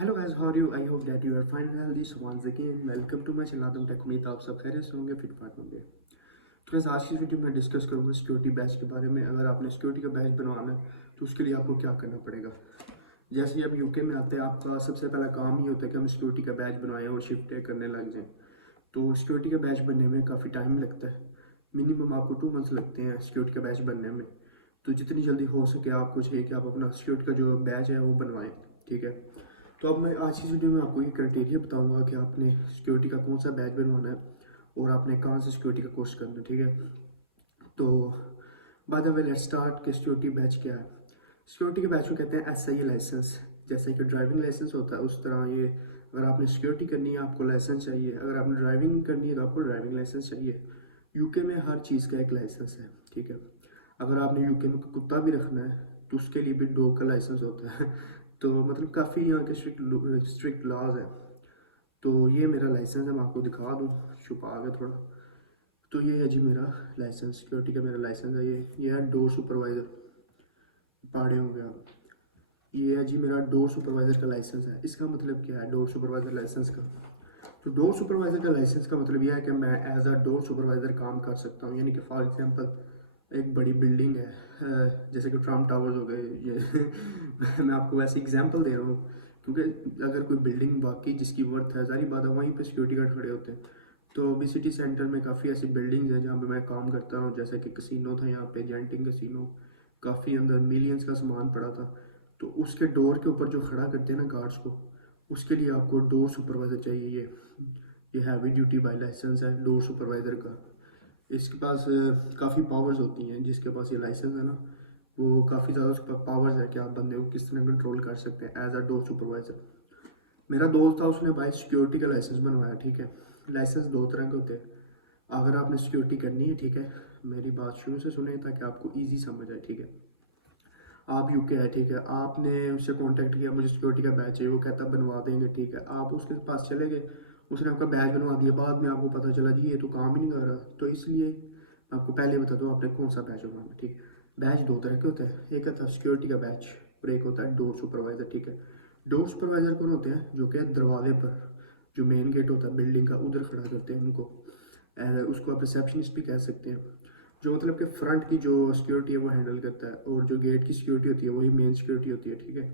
Hello guys, how are you? I hope that you are fine and healthy. So once again welcome to my channel Adam Tech. उम्मीद आप सब खैरियत से होंगे, fit फाट होंगे। तो गाइस, आज की वीडियो में डिस्कस करूंगा सिक्योरिटी बैच के बारे में। अगर आपने सिक्योरिटी का बैच बनवाना है तो उसके लिए आपको क्या करना पड़ेगा। जैसे ही आप यूके में आते हैं, आपका सबसे पहला काम ही होता है कि हम सिक्योरिटी का बैच बनवाएं और शिफ्ट करने लग जाएं। तो सिक्योरिटी का बैच बनने में काफ़ी टाइम लगता है। मिनिमम आपको 2 मंथ्स लगते हैं सिक्योरिटी का बैच बनने में। तो जितनी जल्दी हो सके आपको चाहिए कि आप अपना सिक्योरिटी का जो बैच है वो बनवाएं। ठीक है। तो अब मैं आज की वीडियो में आपको ये क्राइटेरिया बताऊंगा कि आपने सिक्योरिटी का कौन सा बैच बनवाना है और आपने कहाँ से सिक्योरिटी का कोर्स करना है। ठीक है। तो by the way let's start कि सिक्योरिटी बैच क्या है। सिक्योरिटी के बैच को कहते हैं SIA लाइसेंस। जैसे कि ड्राइविंग लाइसेंस होता है उस तरह ये, अगर आपने सिक्योरिटी करनी है आपको लाइसेंस चाहिए। अगर आपने ड्राइविंग करनी है तो आपको ड्राइविंग लाइसेंस चाहिए। यूके में हर चीज़ का एक लाइसेंस है। ठीक है। अगर आपने यूके में कुत्ता भी रखना है तो उसके लिए भी डॉग का लाइसेंस होता है। तो मतलब काफ़ी यहाँ के स्ट्रिक्ट लॉज है। तो ये मेरा लाइसेंस है, मैं आपको दिखा दूँ, छुपा गया थोड़ा। तो ये है जी मेरा लाइसेंस, सिक्योरिटी का मेरा लाइसेंस है। ये है डोर सुपरवाइज़र, पढ़े होंगे आप। ये है जी मेरा डोर सुपरवाइज़र का लाइसेंस है। इसका मतलब क्या है डोर सुपरवाइज़र लाइसेंस का? तो डोर सुपरवाइज़र का लाइसेंस का मतलब यह है कि मैं एज अ डोर सुपरवाइज़र काम कर सकता हूँ। यानी कि फॉर एग्जांपल एक बड़ी बिल्डिंग है, जैसे कि ट्रम्प टावर्स हो गए ये मैं आपको वैसे एग्जांपल दे रहा हूँ क्योंकि अगर कोई बिल्डिंग वाकई जिसकी वर्थ है, सारी बात है, वहीं पे सिक्योरिटी गार्ड खड़े होते हैं। तो अभी सिटी सेंटर में काफ़ी ऐसी बिल्डिंग्स हैं जहाँ पे मैं काम करता हूँ। जैसे कि कसिनो था यहाँ पे, जेंटिंग कसिनो, काफ़ी अंदर मिलियंस का सामान पड़ा था। तो उसके डोर के ऊपर जो खड़ा करते हैं ना गार्ड्स को, उसके लिए आपको डोर सुपरवाइज़र चाहिए। ये हैवी ड्यूटी बाई लाइसेंस है डोर सुपरवाइज़र का। इसके पास काफ़ी पावर्स होती हैं। जिसके पास ये लाइसेंस है ना, वो काफ़ी ज़्यादा उसके पास पावर्स है कि आप बंदे को किस तरह कंट्रोल कर सकते हैं एज अ डोर सुपरवाइज़र। मेरा दोस्त था, उसने भाई सिक्योरिटी का लाइसेंस बनवाया। ठीक है। लाइसेंस दो तरह के होते हैं। अगर आपने सिक्योरिटी करनी है, ठीक है, मेरी बात शुरू से सुने ताकि आपको ईजी समझ आए। ठीक है। आप यूके है, ठीक है, आपने उससे कांटेक्ट किया, मुझे सिक्योरिटी का बैच चाहिए, वो कहता बनवा देंगे। ठीक है। आप उसके पास चले गए, उसने आपका बैच बनवा दिया। बाद में आपको पता चला जी ये तो काम ही नहीं कर रहा। तो इसलिए मैं आपको पहले बता दूँ आपने कौन सा बैच बनवाना। ठीक है। बैच दो तरह के होते हैं, एक होता है सिक्योरिटी का बैच और एक होता है डोर सुपरवाइज़र। ठीक है। डोर सुपरवाइज़र कौन होते हैं? जो कि दरवाजे पर, जो मेन गेट होता है बिल्डिंग का, उधर खड़ा करते हैं उनको। उसको आप रिसेप्शनिस्ट भी कह सकते हैं। जो मतलब कि फ्रंट की जो सिक्योरिटी है वो हैंडल करता है, और जो गेट की सिक्योरिटी होती है वही मेन सिक्योरिटी होती है। ठीक है।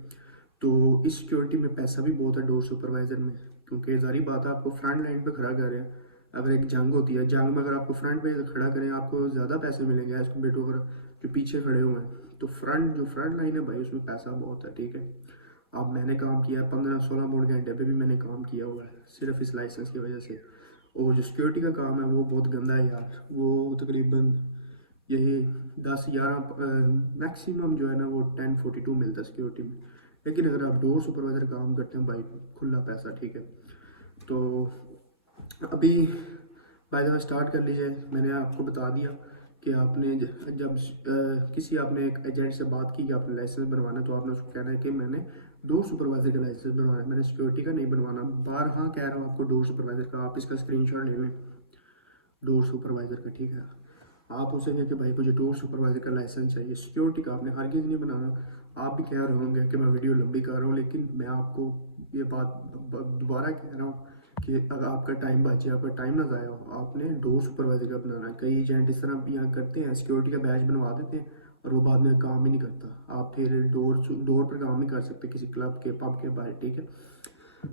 तो इस सिक्योरिटी में पैसा भी बहुत है डोर सुपरवाइज़र में, क्योंकि जारी बात है आपको फ्रंट लाइन पे खड़ा कर रहे हैं। अगर एक जंग होती है, जंग में अगर आपको फ्रंट पे खड़ा करें आपको ज़्यादा पैसे मिलेंगे एज कम्पेयर टू अगर जो पीछे खड़े हुए हैं। तो फ्रंट लाइन है भाई, उसमें पैसा बहुत है। ठीक है। अब मैंने काम किया है 15-16 बोर्ड घंटे पे भी मैंने काम किया हुआ है सिर्फ इस लाइसेंस की वजह से। और जो सिक्योरिटी का काम है वो बहुत गंदा है यार। वो तकरीबन यही 10-11 मैक्सिमम जो है ना वो 10-42 मिलता है सिक्योरिटी में। लेकिन अगर आप डोर सुपरवाइज़र काम करते हैं भाई, खुला पैसा। ठीक है। तो अभी बाय द वे स्टार्ट कर लीजिए। मैंने आपको बता दिया कि आपने जब किसी आपने एक एजेंट से बात की कि आपने लाइसेंस बनवाना है, तो आपने उसको कहना है कि मैंने डोर सुपरवाइज़र का लाइसेंस बनवाना है, मैंने सिक्योरिटी का नहीं बनवाना। बार हाँ कह रहा हूँ आपको डोर सुपरवाइज़र का। आप इसका स्क्रीनशॉट ले लें डोर सुपरवाइज़र का। ठीक है। आप उसे कहें कि भाई मुझे डोर सुपरवाइज़र का लाइसेंस चाहिए। सिक्योरिटी का आपने हरगिज़ नहीं बनाना। आप भी कह रहे होंगे कि मैं वीडियो लंबी कर रहा हूँ, लेकिन मैं आपको ये बात दोबारा कह रहा हूँ कि अगर आपका टाइम बचे, आपका टाइम ना ज़ाया हो, आपने डोर सुपरवाइज़र का बनाना है। कई एजेंट इस तरह यहाँ करते हैं, सिक्योरिटी का बैच बनवा देते हैं और वो बाद में काम ही नहीं करता। आप फिर डोर डोर पर काम नहीं कर सकते किसी क्लब के, पब के बाहर। ठीक है।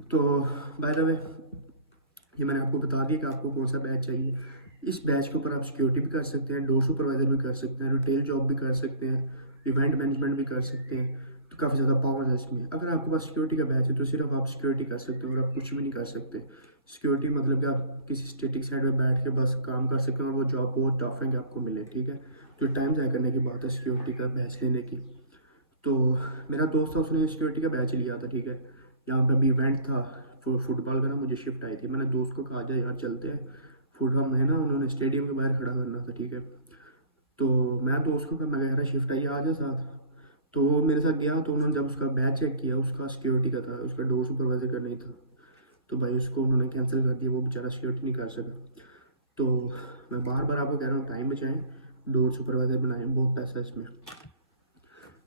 तो बाय द वे ये मैंने आपको बता दिया कि आपको कौन सा बैच चाहिए। इस बैच के ऊपर आप सिक्योरिटी भी कर सकते हैं, डोर सुपरवाइज़र भी कर सकते हैं, रिटेल जॉब भी कर सकते हैं, इवेंट मैनेजमेंट भी कर सकते हैं। तो काफ़ी ज़्यादा पावर है इसमें। अगर आपके पास सिक्योरिटी का बैच है तो सिर्फ आप सिक्योरिटी कर सकते हो और आप कुछ भी नहीं कर सकते। सिक्योरिटी मतलब कि आप किसी स्टेटिक साइड में बैठ के बस काम कर सकते हैं और वो जॉब बहुत टफ है कि आपको मिले। ठीक है। तो टाइम ज़ाया करने की बात है सिक्योरिटी का बैच लेने की। तो मेरा दोस्त था, उसने सिक्योरिटी का बैच लिया था। ठीक है। यहाँ पे अभी इवेंट था फुटबॉल का ना, मुझे शिफ्ट आई थी। मैंने दोस्त को कहा जाए यार चलते हैं फुटबॉल में ना, उन्होंने स्टेडियम के बाहर खड़ा करना था। ठीक है। तो मैं दोस्त को कहा, मैं कह रहा शिफ्ट आई आ जा साथ। तो वो मेरे साथ गया। तो उन्होंने जब उसका बैच चेक किया, उसका सिक्योरिटी का था, उसका डोर सुपरवाइजर का नहीं था। तो भाई उसको उन्होंने कैंसिल कर दिया, वो बेचारा सिक्योरिटी नहीं कर सका। तो मैं बार बार आपको कह रहा हूँ टाइम बचाएं, डोर सुपरवाइज़र बनाएं, बहुत पैसा है इसमें।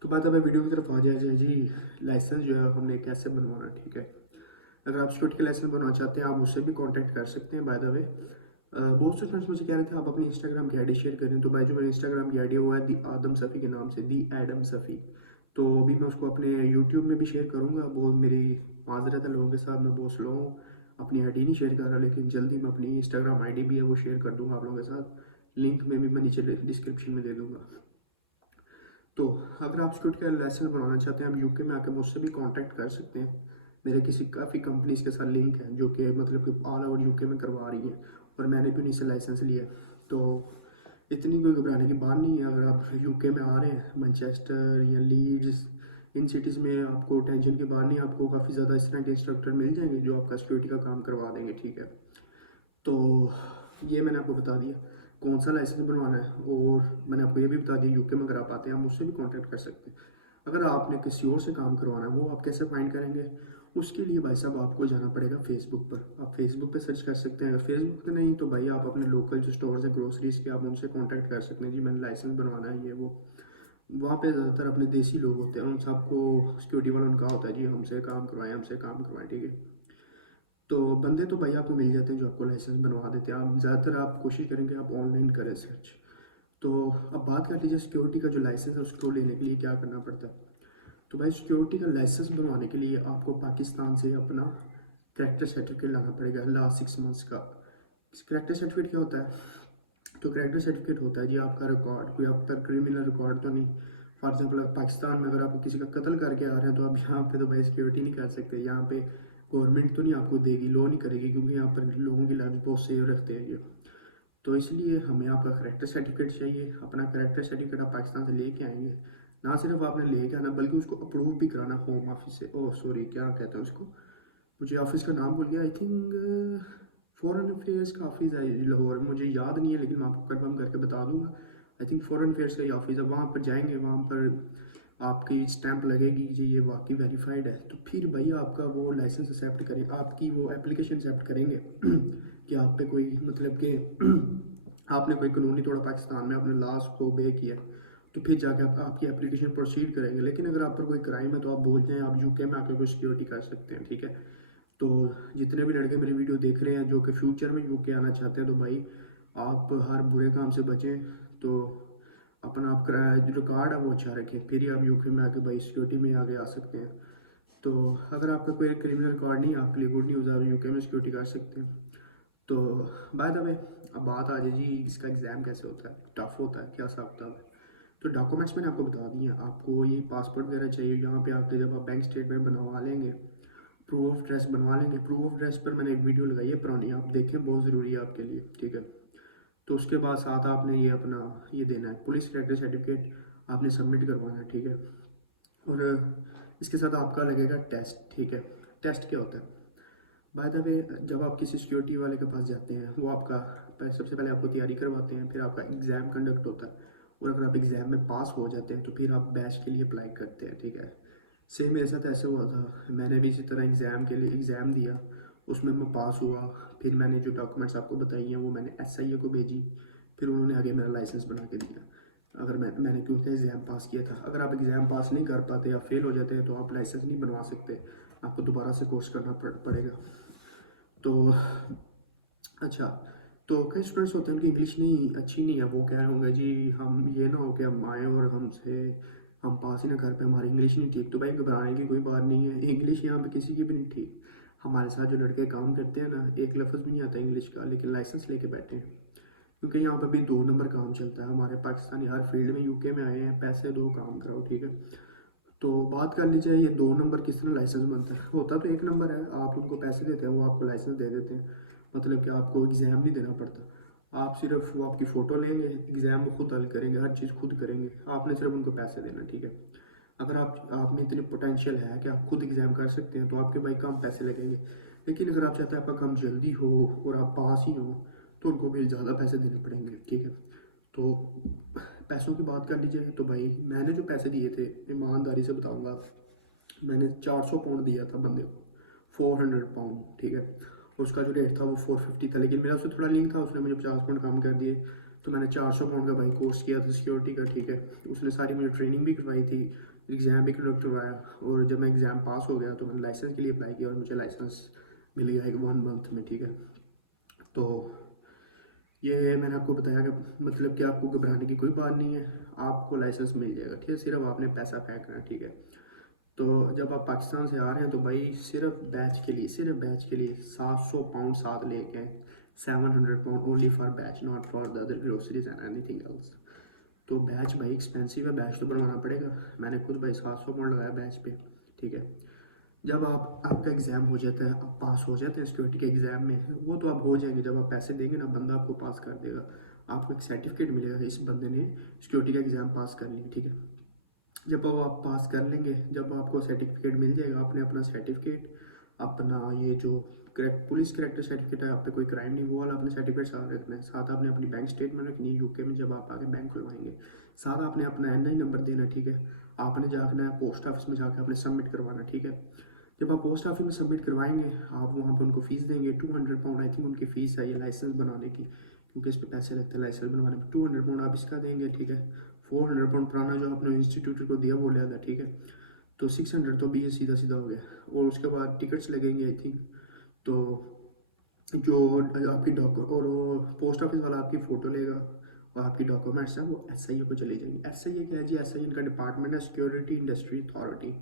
तो बात अब वीडियो की तरफ आ जाए जी। लाइसेंस जो है हमने कैसे बनवाना, ठीक है। अगर आप सिक्योरिटी का लाइसेंस बनवाना चाहते हैं आप मुझसे भी कांटेक्ट कर सकते हैं। बाय द वे बहुत से फ्रेंड्स मुझे कह रहे थे आप अपनी इंस्टाग्राम की आईडी शेयर करें, तो भाई जो मेरी इंस्टाग्राम की आईडी है वो है दी आदम सफ़ी के नाम से, दी एडम सफ़ी। तो अभी मैं उसको अपने यूट्यूब में भी शेयर करूँगा। बहुत मेरी माजरत है लोगों के साथ, मैं बहुत स्लो हूँ, अपनी आईडी नहीं शेयर कर रहा, लेकिन जल्दी मैं अपनी इंस्टाग्राम आईडी भी है वो शेयर कर दूँगा आप लोगों के साथ। लिंक में भी मैं नीचे डिस्क्रिप्शन में दे दूँगा। तो अगर आप सिक्योरिटी का लाइसेंस बनवाना चाहते हैं आप यूके में आके मुझसे भी कांटेक्ट कर सकते हैं। मेरे किसी काफ़ी कंपनीज के साथ लिंक है जो कि मतलब कि ऑल ओवर यूके में करवा रही हैं, और मैंने भी उन्हीं से लाइसेंस लिया है। तो इतनी कोई घबराने की बात नहीं है। अगर आप यूके में आ रहे हैं मैनचेस्टर या लीड्स, इन सिटीज़ में आपको टेंशन की बात नहीं, आपको काफ़ी ज़्यादा इस तरह के इंस्ट्रक्टर मिल जाएंगे जो आपका सिक्योरिटी का काम करवा देंगे, ठीक है। तो ये मैंने आपको बता दिया कौन सा लाइसेंस बनवाना है, और मैंने आपको ये भी बता दिया यूके में अगर आप आते हैं आप मुझसे भी कांटेक्ट कर सकते हैं। अगर आपने किसी और से काम करवाना है वो आप कैसे फाइंड करेंगे, उसके लिए भाई साहब आपको जाना पड़ेगा फेसबुक पर। आप फेसबुक पे सर्च कर सकते हैं। अगर फेसबुक पे नहीं तो भाई आप अपने लोकल जो स्टोर्स हैं ग्रोसरीज के, आप उनसे कांटेक्ट कर सकते हैं। जी मैंने लाइसेंस बनवाना है ये वो। वहाँ पे ज़्यादातर अपने देसी लोग होते हैं, उन सबको सिक्योरिटी वाला उनका होता है जी हमसे काम करवाएं, हमसे काम करवाएं, ठीक है। तो बंदे तो भाई आपको मिल जाते हैं जो आपको लाइसेंस बनवा देते हैं। आप ज़्यादातर आप कोशिश करेंगे आप ऑनलाइन करें सर्च। तो अब बात कर लीजिए सिक्योरिटी का जो लाइसेंस है उसको लेने के लिए क्या करना पड़ता है। तो भाई सिक्योरिटी का लाइसेंस बनवाने के लिए आपको पाकिस्तान से अपना करैक्टर सर्टिफिकेट लाना पड़ेगा लास्ट 6 मंथ्स का। करैक्टर सर्टिफिकेट क्या होता है, तो करैक्टर सर्टिफिकेट होता है जी आपका रिकॉर्ड, कोई अब तक क्रिमिनल रिकॉर्ड तो नहीं। फॉर एग्जांपल पाकिस्तान में अगर आप किसी का कत्ल करके आ रहे हैं तो आप यहाँ पे तो भाई सिक्योरिटी नहीं कर सकते। यहाँ पे गवर्नमेंट तो नहीं आपको देगी, लो नहीं करेगी, क्योंकि यहाँ पर लोगों की लाइफ बहुत सेव रखते हैं ये। तो इसलिए हमें आपका करैक्टर सर्टिफिकेट चाहिए। अपना करैक्टर सर्टिफिकेट आप पाकिस्तान से लेके आएंगे। ना सिर्फ आपने लेके आना बल्कि उसको अप्रूव भी कराना होम ऑफिस से। ओह सॉरी क्या कहते हैं उसको, मुझे ऑफिस का नाम भूल गया। आई थिंक फॉरेन अफेयर्स का ऑफिस है लाहौर, मुझे याद नहीं है लेकिन मैं आपको कंफर्म करके बता दूंगा। आई थिंक फॉरेन अफेयर्स का ही ऑफिस है। वहाँ पर जाएंगे, वहाँ पर आपकी स्टैंप लगेगी जी ये वाकई वेरीफाइड है, तो फिर भाई आपका वो लाइसेंस एक्सेप्ट करें, आपकी वो एप्लीकेशन एक्सेप्ट करेंगे कि आप पे कोई मतलब कि आपने कोई कानूनी तोड़ा पाकिस्तान में अपने लॉज को obey किया, तो फिर जाके आपकी एप्लीकेशन प्रोसीड करेंगे। लेकिन अगर आप पर कोई क्राइम है तो आप बोल जाएं आप यूके में आकर कोई सिक्योरिटी कर सकते हैं, ठीक है। तो जितने भी लड़के मेरी वीडियो देख रहे हैं जो कि फ्यूचर में यूके आना चाहते हैं, तो भाई आप हर बुरे काम से बचें। तो अपना आप जो रिकॉर्ड है वो अच्छा रखें, फिर ही आप यूके में आके भाई सिक्योरिटी में आगे आ सकते हैं। तो अगर आपका कोई क्रिमिनल रिकॉर्ड नहीं है आपके लिए गुड न्यूज़ है, आप यूके में सिक्योरिटी कर सकते हैं। तो बाय द वे अब बात आ जाए जी इसका एग्ज़ाम कैसे होता है, टफ होता है, क्या हिसाब किताब है। तो डॉक्यूमेंट्स मैंने आपको बता दिए हैं। आपको ये पासपोर्ट वगैरह चाहिए। यहाँ पे आके जब आप बैंक स्टेटमेंट बनवा लेंगे, प्रूफ ऑफ एड्रेस बनवा लेंगे। प्रूफ ऑफ एड्रेस पर मैंने एक वीडियो लगाई है पुरानी, आप देखें, बहुत ज़रूरी है आपके लिए, ठीक है। तो उसके बाद साथ आपने ये अपना ये देना है पुलिस कैरेक्टर सर्टिफिकेट, आपने सबमिट करवाना है, ठीक है। और इसके साथ आपका लगेगा टेस्ट, ठीक है। टेस्ट क्या होता है, बाय द वे जब आप किसी सिक्योरिटी वाले के पास जाते हैं वो आपका सबसे पहले आपको तैयारी करवाते हैं, फिर आपका एग्ज़ाम कंडक्ट होता है, और अगर आप एग्ज़ाम में पास हो जाते हैं तो फिर आप बैच के लिए अप्लाई करते हैं, ठीक है। सेम मेरे साथ ऐसे हुआ था, मैंने भी इसी तरह एग्ज़ाम के लिए एग्ज़ाम दिया, उसमें मैं पास हुआ। फिर मैंने जो डॉक्यूमेंट्स आपको बताई हैं वो मैंने SIA को भेजी, फिर उन्होंने आगे मेरा लाइसेंस बना के दिया। अगर मैंने क्योंकि एग्ज़ाम पास किया था। अगर आप एग्ज़ाम पास नहीं कर पाते या फेल हो जाते हैं तो आप लाइसेंस नहीं बनवा सकते, आपको दोबारा से कोर्स करना पड़ेगा। तो अच्छा, तो कई स्टूडेंट्स होते हैं उनकी इंग्लिश नहीं अच्छी नहीं है, वो कह रहे होंगे जी हम ये ना हो कि हम आए और हम पास ही ना कर पे, हमारी इंग्लिश नहीं ठीक। तो भाई घबराने की कोई बात नहीं है, इंग्लिश यहाँ पे किसी की भी नहीं ठीक। हमारे साथ जो लड़के काम करते हैं ना, एक लफ्ज़ भी नहीं आता इंग्लिश का, लेकिन लाइसेंस लेके बैठे हैं। क्योंकि यहाँ पर भी 2 नंबर काम चलता है। हमारे पाकिस्तानी हर फील्ड में यूके में आए हैं, पैसे दो काम कराओ, ठीक है। तो बात कर लीजिए ये 2 नंबर किस तरह लाइसेंस बनता है। होता तो 1 नंबर है, आप उनको पैसे देते हैं वो आपको लाइसेंस दे देते हैं। मतलब कि आपको एग्ज़ाम नहीं देना पड़ता, आप सिर्फ वो आपकी फ़ोटो लेंगे, एग्ज़ाम वो खुद हल करेंगे, हर चीज़ खुद करेंगे, आपने सिर्फ उनको पैसे देना, ठीक है। अगर आप में इतनी पोटेंशियल है कि आप खुद एग्ज़ाम कर सकते हैं तो आपके भाई कम पैसे लगेंगे। लेकिन अगर आप चाहते हैं आपका काम जल्दी हो और आप पास ही हो तो उनको भी ज़्यादा पैसे देने पड़ेंगे, ठीक है। तो पैसों की बात कर लीजिए तो भाई मैंने जो पैसे दिए थे ईमानदारी से बताऊंगा, मैंने 400 पाउंड दिया था बंदे को, 400 पाउंड, ठीक है। उसका जो रेट था वो 450 था, लेकिन मेरा उससे थोड़ा लिंक था, उसने मुझे 50 पाउंड कम कर दिए। तो मैंने 400 पाउंड का भाई कोर्स किया था सिक्योरिटी का, ठीक है। उसने सारी मुझे ट्रेनिंग भी करवाई थी, एग्ज़ाम भी कंडक्ट करवाया, और जब मैं एग्ज़ाम पास हो गया तो मैंने लाइसेंस के लिए अप्लाई किया और मुझे लाइसेंस मिल गया एक 1 मंथ में, ठीक है। तो ये मैंने आपको बताया कि मतलब कि आपको घबराने की कोई बात नहीं है, आपको लाइसेंस मिल जाएगा, ठीक है। सिर्फ आपने पैसा फेंकना है, ठीक है। तो जब आप पाकिस्तान से आ रहे हैं तो भाई सिर्फ बैच के लिए 700 पाउंड साथ लेके आए। 700 pound only for batch, not for the other groceries and anything else. तो बैच भाई एक्सपेंसिव है, बैच तो बनवाना पड़ेगा। मैंने खुद भाई 700 पाउंड लगाया बैच पे, ठीक है। जब आपका एग्ज़ाम हो जाता है, आप पास हो जाते हैं सिक्योरिटी के एग्ज़ाम में, वो तो आप हो जाएंगे, जब आप पैसे देंगे ना बंदा आपको पास कर देगा। आपको एक सर्टिफिकेट मिलेगा, इस बंदे ने सिक्योरिटी का एग्ज़ाम पास कर लिया, ठीक है। जब वो आप पास कर लेंगे, जब आपको सर्टिफिकेट मिल जाएगा, आपने अपना सर्टिफिकेट, अपना ये जो पुलिस करेक्टर सर्टिफिकेट है, आप पे कोई क्राइम नहीं, वो वाला अपने सर्टिफिकेट साथ रखना है। साथ आपने अपनी बैंक स्टेटमेंट रखनी है, यूके में जब आप आके बैंक खुलवाएंगे। साथ आपने अपना एनआई नंबर देना, ठीक है। आपने जाना है पोस्ट ऑफिस में, जाकर आपने सबमिट करवाना, ठीक है। जब आप पोस्ट ऑफिस में सबमिट करवाएंगे, आप वहाँ पर उनको फ़ीस देंगे 200 पाउंड, आई थिंक उनकी फ़ीस है ये लाइसेंस बनाने की, क्योंकि इस पर पैसे लगते हैं लाइसेंस बनवाने में। 200 पाउंड आप इसका देंगे, ठीक है। 400 पाउंड पुराना जो आपने इंस्टीट्यूट को दिया वो लिया था, ठीक है। तो 600 तो भी ये सीधा सीधा हो गया। और उसके बाद टिकट्स लगेंगे आई थिंक। तो जो आपकी और वो पोस्ट ऑफिस वाला आपकी फ़ोटो लेगा, और आपकी डॉक्यूमेंट्स हैं वो एसआईए को चले जाएंगे। एसआईए क्या है जी? एसआईए इनका डिपार्टमेंट है, सिक्योरिटी इंडस्ट्री अथॉरिटी।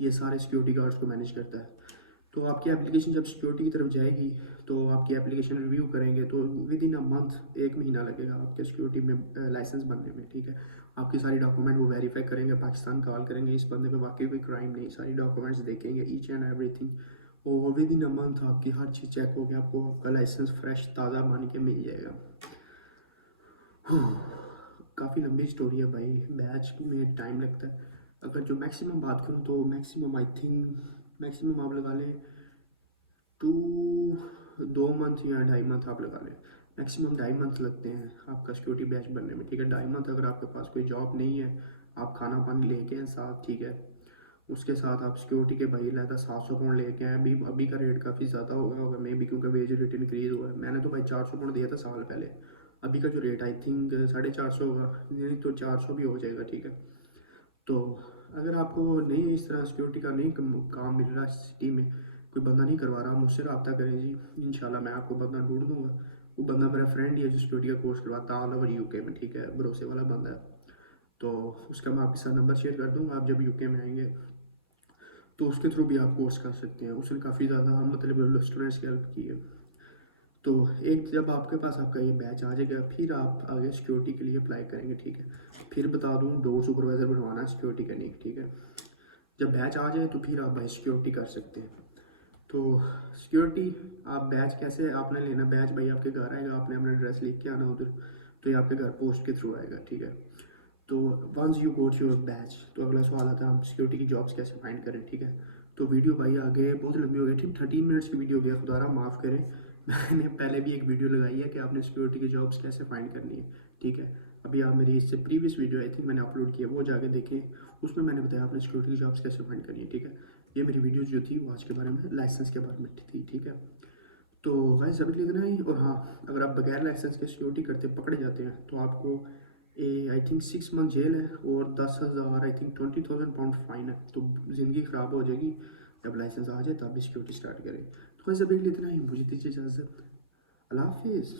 ये सारे सिक्योरिटी गार्ड्स को मैनेज करता है। तो आपकी एप्लीकेशन जब सिक्योरिटी की तरफ जाएगी, तो आपकी एप्लीकेशन रिव्यू करेंगे, तो विद इन अ मंथ, 1 महीना लगेगा आपके सिक्योरिटी में लाइसेंस बनने में, ठीक है। आपकी सारी डॉक्यूमेंट वो वेरीफाई करेंगे, पाकिस्तान कॉल करेंगे, इस बंदे पे वाकई कोई क्राइम नहीं, सारी डॉक्यूमेंट्स देखेंगे ईच एंड एवरीथिंग। और विद इन अ मंथ आपकी हर चीज़ चेक होगी, आपको आपका लाइसेंस फ्रेश ताज़ा बन के मिल जाएगा। काफ़ी लंबी स्टोरी है भाई, बैच में टाइम लगता है। अगर जो मैक्सिमम बात करूँ तो मैक्सिमम आई थिंक, मैक्सिमम आप लगा लें टू 2 मंथ या 2.5 मंथ आप लगा लें। मैक्सिमम 2.5 मंथ लगते हैं आपका सिक्योरिटी बैच बनने में, ठीक है। 2.5 मंथ अगर आपके पास कोई जॉब नहीं है, आप खाना पानी लेके हैं साथ, ठीक है। उसके साथ आप सिक्योरिटी के भाई लाता 700 पाउंड लेके आए। अभी का रेट काफ़ी ज़्यादा हो गया होगा मे भी, क्योंकि वेज रेट इंक्रीज़ हुआ है। मैंने तो भाई 400 पाउंड दिया था साल पहले। अभी का जो रेट आई थिंक 450 होगा, नहीं तो 400 भी हो जाएगा, ठीक है। तो अगर आपको नहीं इस तरह सिक्योरिटी का नहीं काम मिल रहा सिटी में, कोई बंदा नहीं करवा रहा, मुझसे रब्ता करें जी, इंशाल्लाह मैं आपको बंदा ढूंढ दूंगा। वो बंदा मेरा फ्रेंड ही है जो सिक्योरिटी का कोर्स करवाता है ऑल ओवर यूके में, ठीक है। भरोसे वाला बंदा है। तो उसका मैं आपके साथ नंबर शेयर कर दूंगा, आप जब यूके में आएंगे तो उसके थ्रू भी आप कोर्स कर सकते हैं। उसने काफ़ी ज़्यादा मतलब स्टूडेंट्स की हेल्प की है। तो एक जब आपके पास आपका ये बैच आ जाएगा, फिर आप आगे सिक्योरिटी के लिए अप्लाई करेंगे, ठीक है। फिर बता दूँ, डोर सुपरवाइज़र बनवाना है सिक्योरिटी का नहीं, ठीक है। जब बैच आ जाए तो फिर आप भाई सिक्योरिटी कर सकते हैं। तो सिक्योरिटी आप बैच कैसे आपने लेना, बैच भाई आपके घर आएगा, आपने अपना एड्रेस लिख के आना उधर, तो ये आपके घर पोस्ट के थ्रू आएगा, ठीक है। तो once you go to your batch, तो अगला सवाल आता है हम सिक्योरिटी की जॉब्स कैसे फाइंड करें, ठीक है। तो वीडियो भाई आगे बहुत लंबी हो गई, ठीक 13 मिनट्स की वीडियो हो गया, खुदारा माफ़ करें। मैंने पहले भी एक वीडियो लगाई है कि आपने सिक्योरिटी की जॉब्स कैसे फाइंड करनी है, ठीक है। अभी आप मेरी इससे प्रीवियस वीडियो आई थिंक मैंने अपलोड की है, वो जाके देखें। उसमें मैंने बताया आपने सिक्योरिटी की जॉब्स कैसे फाइंड करनी है, ठीक है। ये मेरी वीडियो जो थी वो आज के बारे में, लाइसेंस के बारे में थी, ठीक है। तो भाई सभी लिखना ही। और हाँ, अगर आप बगैर लाइसेंस के सिक्योरिटी करते पकड़े जाते हैं तो आपको आई थिंक 6 मंथ जेल है, और 10,000 आई थिंक 20,000 पाउंड फाइन है। तो ज़िंदगी ख़राब हो जाएगी। जब लाइसेंस आ जाए तब भी सिक्योरिटी स्टार्ट करें। तो भाई सभी इतना ही, मुझे दीजिए इजाज़त। अल्लाह हाफिज़।